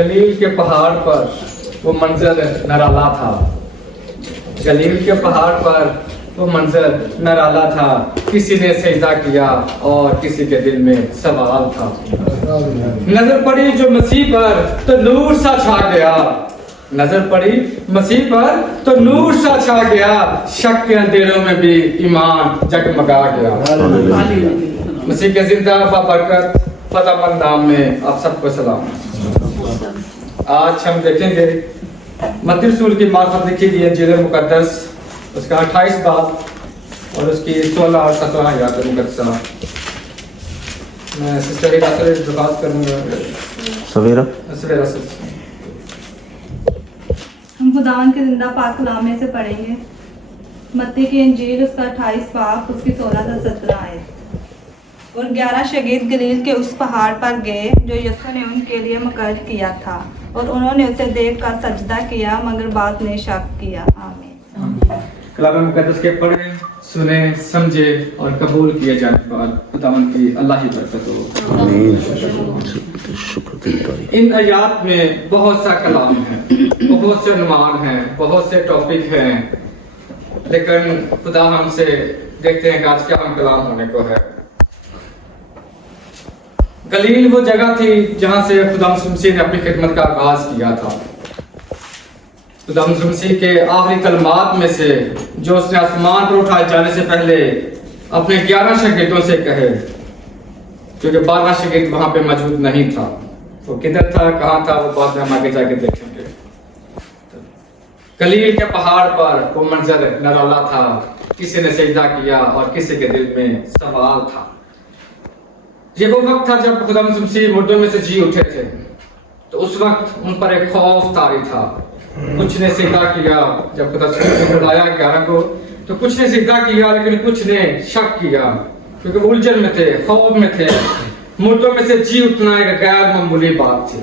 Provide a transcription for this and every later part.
गलील के पहाड़ पर वो मंजर निराला था। गलील के पहाड़ पर वो मंजर निराला था। किसी ने सजदा किया और किसी के दिल में सवाल था। नजर पड़ी जो मसीह पर तो नूर सा छा गया। नजर पड़ी मसीह पर तो नूर सा छा गया। शक के अंधेरों में भी ईमान जगमगा गया। मसीह के जिंदा बाबरकत फतेहमंद नाम में आप सबको सलाम। आज हम देखेंगे मत्ती रसूल की मार्फत लिखी गई इंजील मुकद्दस, उसका 28 बाब और उसकी 16 और 17 आयत मुकद्दसा। मैं सिस्टर हिरा से दरख्वास्त करूंगा सवेरा से हम खुदावन के जिंदा पाक कलाम में से पढ़ेंगे। मत्ती की इंजील उसका 28 बाब उसकी 16 से 17 आयत। और 11 शगीद गलील के उस पहाड़ पर गए जो यीशु ने उनके लिए मुकर्रर किया था, और उन्होंने उसे देखकर सजदा किया, मगर बाद में शक किया। आमीन। कलाम मुकद्दस के पढ़े, सुने, समझे और कबूल किए जाने पर खुदावन की अल्लाह ही बरकत हो। शुक्र। इन आयात में बहुत सा कलाम है, बहुत से अनुमान हैं, बहुत से टॉपिक हैं, लेकिन खुदा हमसे देखते हैं कि आज क्या हम कलाम होने को है। गलील वो जगह थी जहां से खुदा मसीह ने अपनी खिदमत का आगाज किया था। खुदा मसीह के आखिरी कलमात में से जो उसने आसमान पर उठाए जाने से पहले अपने 11 शागिर्दों से कहे, क्योंकि 12 शागिर्द वहां पे मौजूद नहीं था। वो किधर था, कहां था, वो बात हम आगे जाके देखेंगे। गलील के पहाड़ पर वो मंजर निराला था। किसी ने सजदा किया और किसी के दिल में सवाल था। ये वो वक्त था जब खुदा मसीह मुर्दों में से जी उठे थे, तो उस वक्त उन पर एक खौफ तारी था। कुछ ने सजदा किया जब खुदा ने बुलाया 11 को, तो कुछ ने सजदा किया, लेकिन कुछ ने शक किया, क्योंकि वो उलझन में थे, खौफ में थे। मुर्दों में से जी उठना एक गैर मामूली बात थी।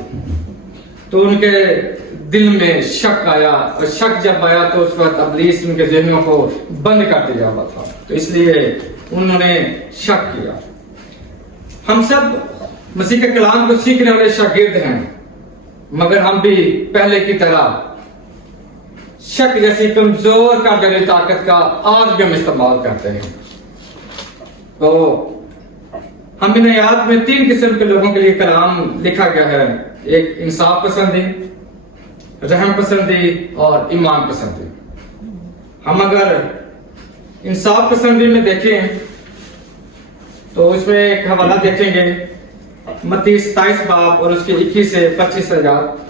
तो उनके दिल में शक आया, और शक जब आया तो उस वक्त इब्लीस उनके ज़हनों को बंद कर दिया हुआ था, तो इसलिए उन्होंने शक किया। हम सब मसीह के कलाम को सीखने वाले शागिर्द हैं, मगर हम भी पहले की तरह शक जैसी कमजोर कारगर ताकत का आज भी हम इस्तेमाल करते हैं। तो हम इन आयात में 3 किस्म के लोगों के लिए कलाम लिखा गया है। एक इंसाफ पसंदी, रहम पसंदी और ईमान पसंदी। हम अगर इंसाफ पसंदी में देखें तो इसमें एक हवाला देखेंगे, मत्ती 27 बाब और उसके 21 से 25 आयत।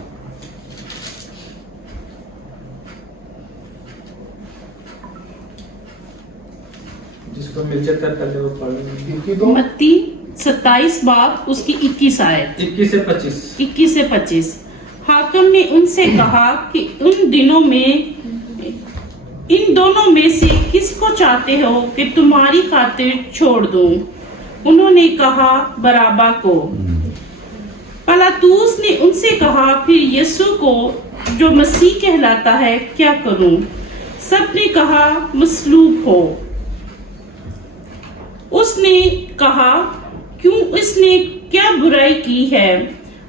जिसको मिल जाता है पहले वो पढ़ लेंगे। मत्ती 27 बाब उसकी 21 आयत। 21 से 25। 21 से 25। हाकिम ने उनसे कहा कि इन दोनों में से किसको चाहते हो कि तुम्हारी खातिर छोड़ दूं? उन्होंने कहा बराबा को। पिलातुस ने उनसे कहा, फिर यीशु को जो मसीह कहलाता है क्या करूं? सबने कहा मसलूब हो। उसने कहा, क्यों, इसने क्या बुराई की है?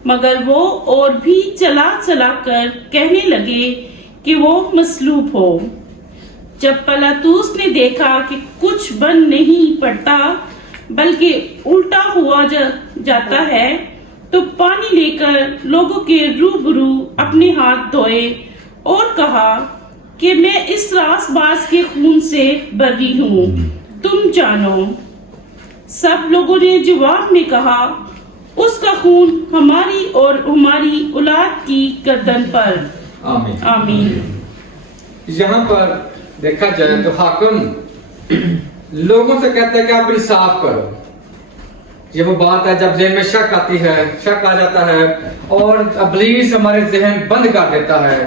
मगर वो और भी चला कर कहने लगे कि वो मसलूब हो। जब पिलातुस ने देखा कि कुछ बन नहीं पड़ता बल्कि उल्टा हुआ जाता है, तो पानी लेकर लोगों के रूबरू अपने हाथ धोए और कहा कि मैं इस रासबाज के खून से बरी हूँ, तुम जानो। सब लोगों ने जवाब में कहा, उसका खून हमारी और हमारी औलाद की गर्दन पर। आमीन। आमीन। यहाँ पर देखा जाए तो हाकिम लोगों से कहता है कि आप इंसाफ करो। ये वो बात है जब ज़हन में शक आती है, शक आ जाता है और इब्लीस हमारे ज़हन बंद कर देता है,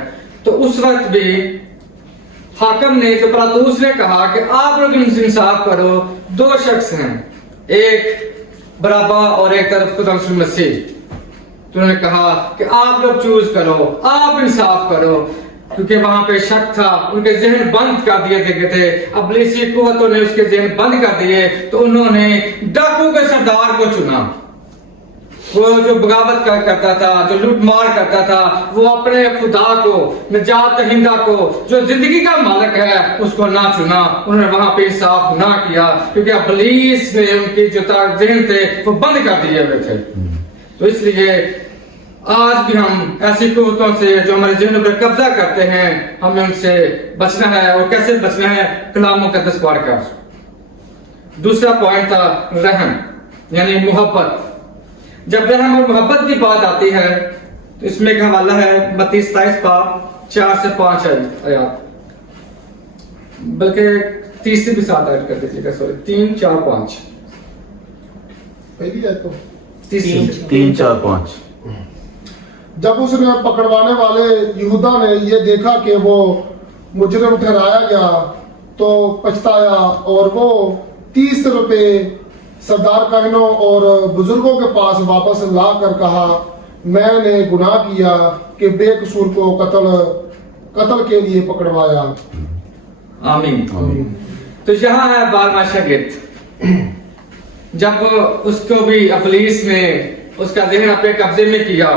तो उस वक्त भी हाकिम ने, जो पिलातुस ने कहा कि आप लोग इंसाफ करो। 2 शख्स हैं, एक बराबा और एक तरफ खुदा मसीह। तो उन्होंने कहा कि आप लोग चूज करो, आप इंसाफ करो, क्योंकि वहां पे शक था, उनके जहन बंद कर दिए गए थे। इब्लीसी कुव्वतों ने उसके जहन बंद कर दिए, तो उन्होंने डाकू के सरदार को चुना। وہ جو بغاوت کرتا تھا, جو لوٹ مار کرتا تھا, وہ اپنے خدا کو, نجات دہندہ کو, جو زندگی کا مالک ہے, اس کو نہ چنا. انہوں نے وہاں پہ انصاف نہ کیا, کیونکہ ابلیس نے ان کی جو ذہن تھے وہ بند کر دیے ہوئے تھے. تو اس لیے آج بھی ہم ایسی قوتوں سے جو ہمارے ذہنوں پر قبضہ کرتے ہیں, ہمیں ان سے بچنا ہے. اور کیسے بچنا ہے؟ کلام مقدس پڑھ کر. دوسرا پوائنٹ تھا رحم, یعنی محبت. جب رحم اور محبت کی بات آتی ہے تو اس میں ایک حوالہ ہے متی 27 باب 4 سے 5 آیات, بلکہ 30 سے بھی 7 ایڈ کر دیجیے گا, سوری 3 4 5 پہلی ہے تو 3 4 5. جب اس نے پکڑوانے والے یہودا نے یہ دیکھا کہ وہ مجرم ٹھہرایا گیا تو پچھتایا, اور وہ 30 روپے سردار کاہنوں اور بزرگوں کے پاس واپس لا کر کہا, میں نے گناہ کیا کہ بے قصور کو قتل کے لیے پکڑوایا. آمین. تو یہاں ہے 12واں شاگرد. جب اس کو بھی ابلیس نے اس کا ذہن اپنے قبضے میں کیا,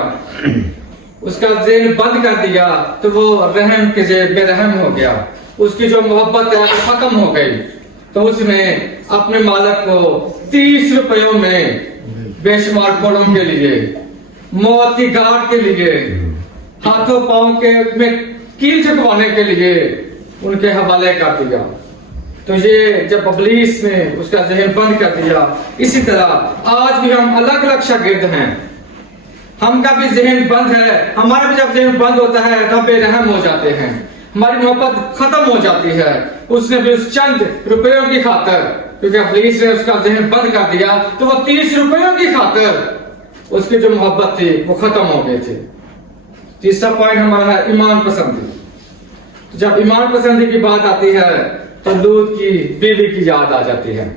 اس کا ذہن بند کر دیا, تو وہ رحم کے بے رحم ہو گیا. اس کی جو محبت ہے وہ ختم ہو گئی. تو اس نے اپنے مالک کو 30 روپیوں میں بے شمار کوڑوں کے لیے, موت کی گھاٹ کے لیے, ہاتھوں پاؤں کے میں کیل چکوانے کے لیے ان کے حوالے کر دیا. تو یہ جب ابلیس نے اس کا ذہن بند کر دیا, اسی طرح آج بھی ہم الگ الگ شاگرد ہیں. ہم کا بھی ذہن بند ہے, ہمارا بھی جب ذہن بند ہوتا ہے تو بے رحم ہو جاتے ہیں, ہماری محبت ختم ہو جاتی ہے. اس نے بھی اس چند روپیوں کی خاطر, کیونکہ ابلیس نے اس کا ذہن بند کر دیا, تو وہ 30 روپیوں کی خاطر اس کی جو محبت تھی وہ ختم ہو گئی تھی. تیسرا پوائنٹ ہمارا ہے ایمان پسندی. جب ایمان پسندی کی بات آتی ہے تو لوط کی بیوی کی یاد آ جاتی ہے.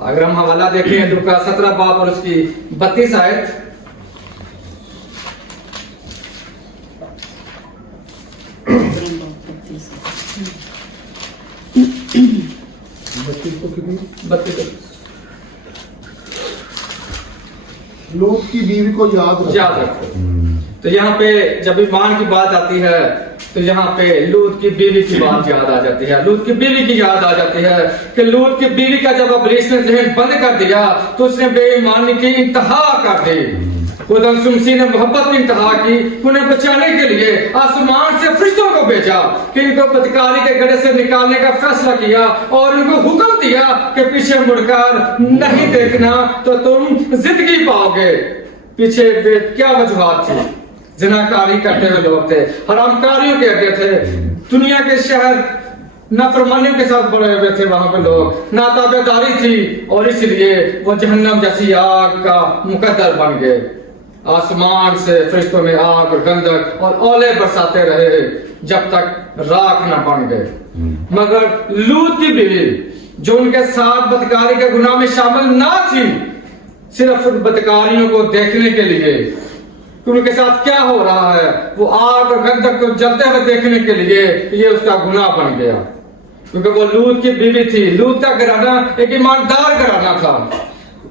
اگر ہم حوالہ دیکھیں لوکا 17 باب اور اس کی 32 آیت, لوط کی بیوی کو یاد رکھو. تو یہاں پہ جب ایمان کی بات آتی ہے تو یہاں پہ لوط کی بیوی کی بات یاد آ جاتی ہے. لوط کی بیوی کی یاد آ جاتی ہے کہ لوط کی بیوی کا جب ابلیس نے ذہن بند کر دیا تو اس نے بے ایمانی کی انتہا کر دی. خدا مسیح نے محبت کی انتہا کی, انہیں بچانے کے لیے آسمان سے فرشتوں کو بھیجا کہ ان کو بدکاری کے گڑھے سے نکالنے کا فیصلہ کیا, اور ان کو حکم دیا کہ پیچھے مڑ کر نہیں دیکھنا تو تم زندگی پاؤ گے. پیچھے کیا وجوہات تھی؟ زناکاری کرتے ہوئے لوگ تھے, حرام کاریوں کے اڈے تھے, دنیا کے شہر نافرمانیوں کے ساتھ بڑے ہوئے تھے وہاں پہ لوگ, ناتابعداری تھی, اور اس لیے وہ جہنم جیسی آگ کا مقدر بن گئے. آسمان سے فرشتوں نے آگ اور گندک اور اولے برساتے رہے جب تک راکھ نہ بن گئے. مگر لوط کی بیوی جو ان کے ساتھ بدکاری کے گناہ میں شامل نہ تھی, صرف ان بدکاریوں کو دیکھنے کے لیے کہ ان کے ساتھ کیا ہو رہا ہے, وہ آگ اور گندک کو جلتے ہوئے دیکھنے کے لیے یہ اس کا گناہ بن گیا. کیونکہ وہ لوط کی بیوی تھی. لوط کا گھرانہ ایک ایماندار گھرانہ تھا.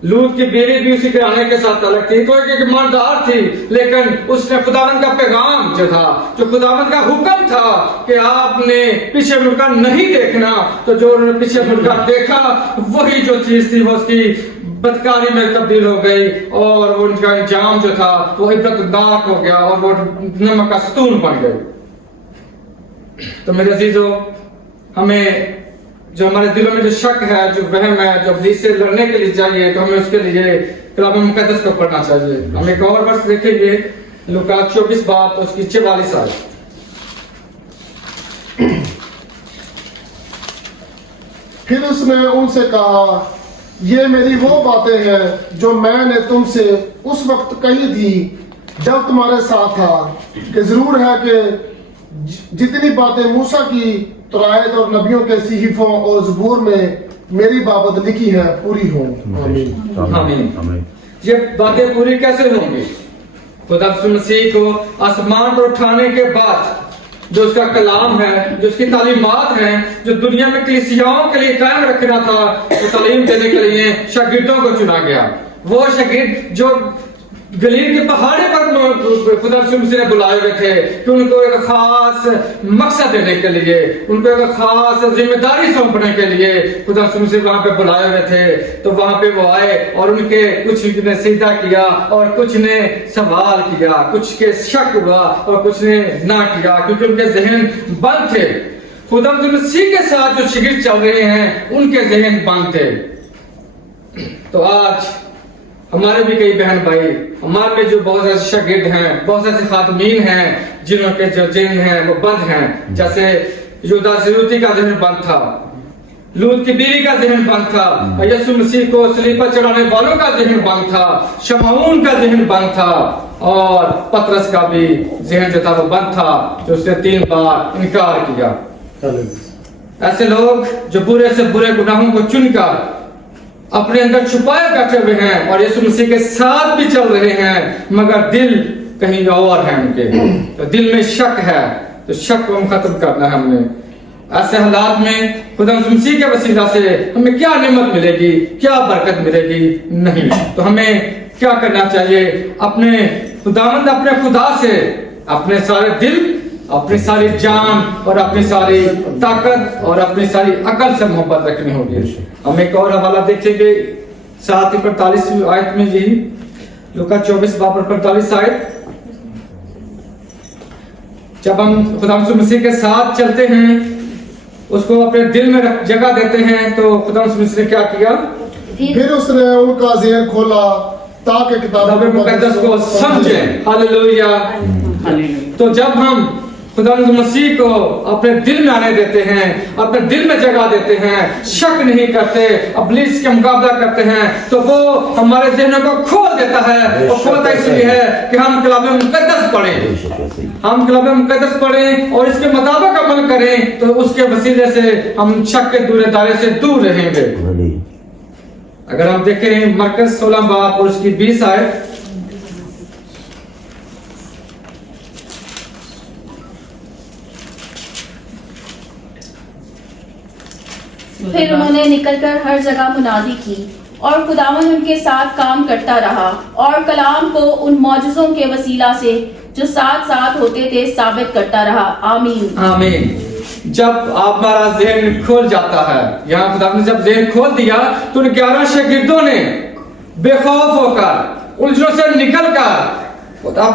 لوط کی بیوی بھی اسی گھرانے کے ساتھ تعلق تھی, تو ایک ایماندار تھی, لیکن اس نے خداوند کا پیغام جو تھا, جو خداوند کا حکم تھا کہ آپ نے پیچھے مڑ کر نہیں دیکھنا, تو جو انہوں نے پیچھے مڑ کر دیکھا وہی جو چیز تھی وہ اس کی بدکاری میں تبدیل ہو گئی, اور ان کا انجام جو تھا وہ عبرتناک ہو گیا, اور وہ نمک کا ستون بن گئے. تو میرے عزیزو, ہمیں جو ہمارے دلوں میں جو شک ہے, جو وہم ہے, جو ابلیس سے لڑنے کے لیے چاہیے, تو ہمیں اس کے لیے کلام مقدس کو پڑھنا چاہیے. ہم ایک اور ورس دیکھیں گے, لوکا 24 باب اس کی 44 آیت. پھر اس نے ان سے کہا, یہ میری وہ باتیں ہیں جو میں نے تم سے اس وقت کہی تھی جب تمہارے ساتھ تھا, کہ ضرور ہے کہ جتنی باتیں موسیٰ کی تورات اور نبیوں کے صحیفوں اور زبور میں میری بابت لکھی ہے پوری ہوں. آمین. یہ باتیں پوری کیسے ہوں گی؟ خدا مسیح کو آسمان پر اٹھانے کے بعد جو اس کا کلام ہے, جو اس کی تعلیمات ہیں, جو دنیا میں کلیسیاؤں کے لیے قائم رکھنا تھا, وہ تعلیم دینے کے لیے شاگردوں کو چنا گیا. وہ شاگرد جو गलील के पहाड़ी पर खुदा मसीह ने बुलाए हुए थे कि उनको एक खास मकसद देने के लिए, उनको एक खास जिम्मेदारी सौंपने के लिए खुदा मसीह वहां पे बुलाए हुए थे। तो वहां पे वो आए और उनके कुछ ने सीधा किया और कुछ ने सवाल किया, कुछ के शक हुआ और कुछ ने ना किया, क्योंकि उनके जहन बंद थे। खुदा मसीह के साथ जो शिगिर्द चल रहे हैं उनके जहन बंद थे। तो आज हमारे भी कई बहन भाई, हमारे में जो बहुत ऐसे शागिर्द हैं, बहुत ऐसे खातमीन हैं जिन्हों के जो जहन हैं वो बंद हैं। जैसे यूदा ज़रूती का जहन बंद था, लूत की बीवी का जहन बंद था, यीशु मसीह को सलीब पर चढ़ाने वालों का जहन बंद था, शमऊन का जहन बंद था और पतरस का भी जहन जो था वो बंद था, जो उसने 3 बार इनकार किया। ऐसे लोग जो बुरे से बुरे गुनाहों को चुनकर अपने अंदर छुपाए बैठे हुए हैं और यीशु मसीह के साथ भी चल रहे हैं, मगर दिल कहीं और है उनके, तो दिल में शक है, तो शक को हम खत्म करना है हमने। ऐसे हालात में खुदा मसीह के वसीला से हमें क्या नेमत मिलेगी, क्या बरकत मिलेगी? नहीं। तो हमें क्या करना चाहिए? अपने खुदावंद, अपने खुदा से अपने सारे दिल, अपनी सारी जान और अपनी सारी ताकत और अपनी सारी अकल से मोहब्बत रखनी होगी। हम एक और हवाला देखेंगे 7 और 45 आयत में, यही लूका 24 बाब और 45 आयत। जब हम खुदा मसीह के साथ चलते हैं, उसको अपने दिल में जगह देते हैं, तो खुदा मसीह ने क्या किया? फिर उसने उनका ज़हन खोला ताकि किताब मुकद्दस को समझें। हालेलुया। तो जब हम खुदा मसीह को अपने दिल में आने देते हैं, अपने दिल में जगह देते हैं, शक नहीं करते, इब्लीस के मुकाबला करते हैं, तो वो हमारे ज़हनों को खोल देता है। और खोलता इसलिए है कि हम कलाम मुकद्दस पढ़ें, हम कलाम मुकद्दस पढ़ें और इसके मुताबिक अमल करें, तो उसके वसीले से हम शक के दूर दायरे से दूर रहेंगे। अगर हम देखें मरकज़ 16 बाब और उसकी 20 आयत, फिर उन्होंने निकलकर हर जगह मुनादी की और खुदावन उनके साथ काम करता रहा और कलाम को उन मौजज़ों के वसीला से जो साथ साथ होते थे साबित करता रहा। आमीन आमीन। जब हमारा ज़हन खोल जाता है, यहाँ खुदा ने जब ज़हन खोल दिया, तो उन 11 शागिर्दों ने बेखौफ होकर, उलझनों से निकलकर, खुदा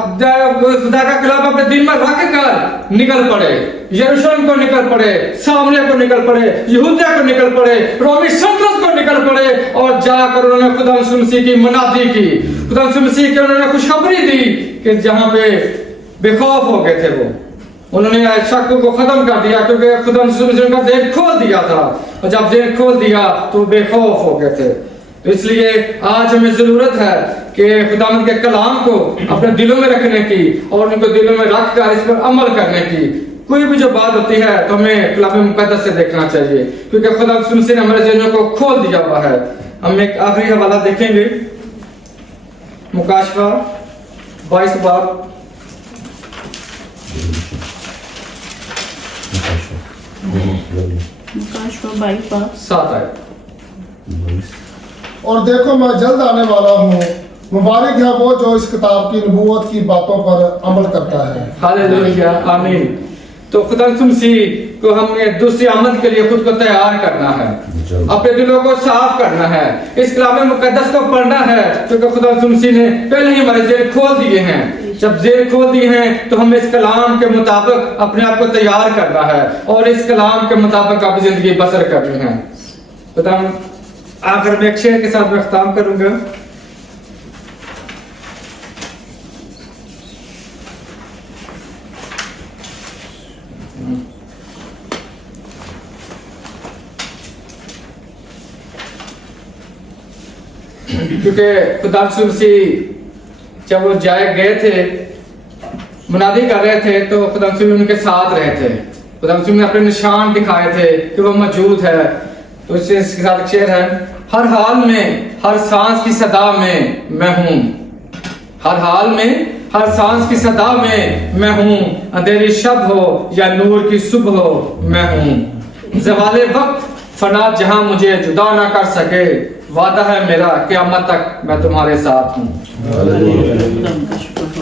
का कलाम अपने दिल में रख कर निकल पड़े, यरूशलेम को निकल पड़े, सामरिया को निकल पड़े, यहूदिया को निकल पड़े, रोमी सल्तनत को निकल पड़े और जाकर उन्होंने खुदा मसीह की मनादी की, खुदा मसीह की उन्होंने खुशखबरी दी कि जहां पे बेखौफ हो गए थे वो, उन्होंने शक को खत्म कर दिया, क्योंकि खुदा मसीह ने उनका ज़हन खोल दिया था, और जब ज़हन खोल दिया तो बेखौफ हो गए थे। तो इसलिए आज हमें जरूरत है कि खुदावंद के कलाम को अपने दिलों में रखने की और उनको दिलों में रख कर इस पर अमल करने की। कोई भी जो बात होती है तो हमें कलाम मुकद्दस से देखना चाहिए, क्योंकि खुदा मसीह ने हमारे ज़हनों को खोल दिया हुआ है। हम एक आखिरी हवाला देखेंगे, मुकाशवा 22 बाब, मुकाशवा 22 बाब 7 आयत। और देखो मैं जल्द आने वाला हूँ, मुबारक है वो जो इस किताब की नबूवत की बातों पर अमल करता है। हालेलुया। आमीन। तो खुदा मसीह को हमने दूसरी आमद के लिए खुद को तैयार करना है, अपने दिलों को साफ करना है, इस कलाम मुकद्दस को पढ़ना है, क्योंकि खुदा मसीह ने पहले ही हमारे ज़हन खोल दिए हैं। जब ज़हन खोल दिए हैं तो हमें इस कलाम के मुताबिक अपने आप को तैयार करना है और इस कलाम के मुताबिक अपनी जिंदगी बसर करनी है। खुदा आखिर में एक शेर के साथ मैं खत्म करूंगा। क्योंकि खुदा मसीह जब वो गए थे, मुनादी कर रहे थे, तो खुदा मसीह उनके साथ रहे थे। खुदा मसीह ने अपने निशान दिखाए थे कि वो मौजूद है। तो इसके साथ शेर है, हर हाल में हर सांस की सदा में मैं हूँ, हर हाल में हर सांस की सदा में मैं हूँ, अंधेरी शब हो या नूर की सुबह हो मैं हूँ, ज़वाले वक्त फना जहां मुझे जुदा ना कर सके, वादा है मेरा क़यामत तक मैं तुम्हारे साथ हूँ। खुदा का शुक्र।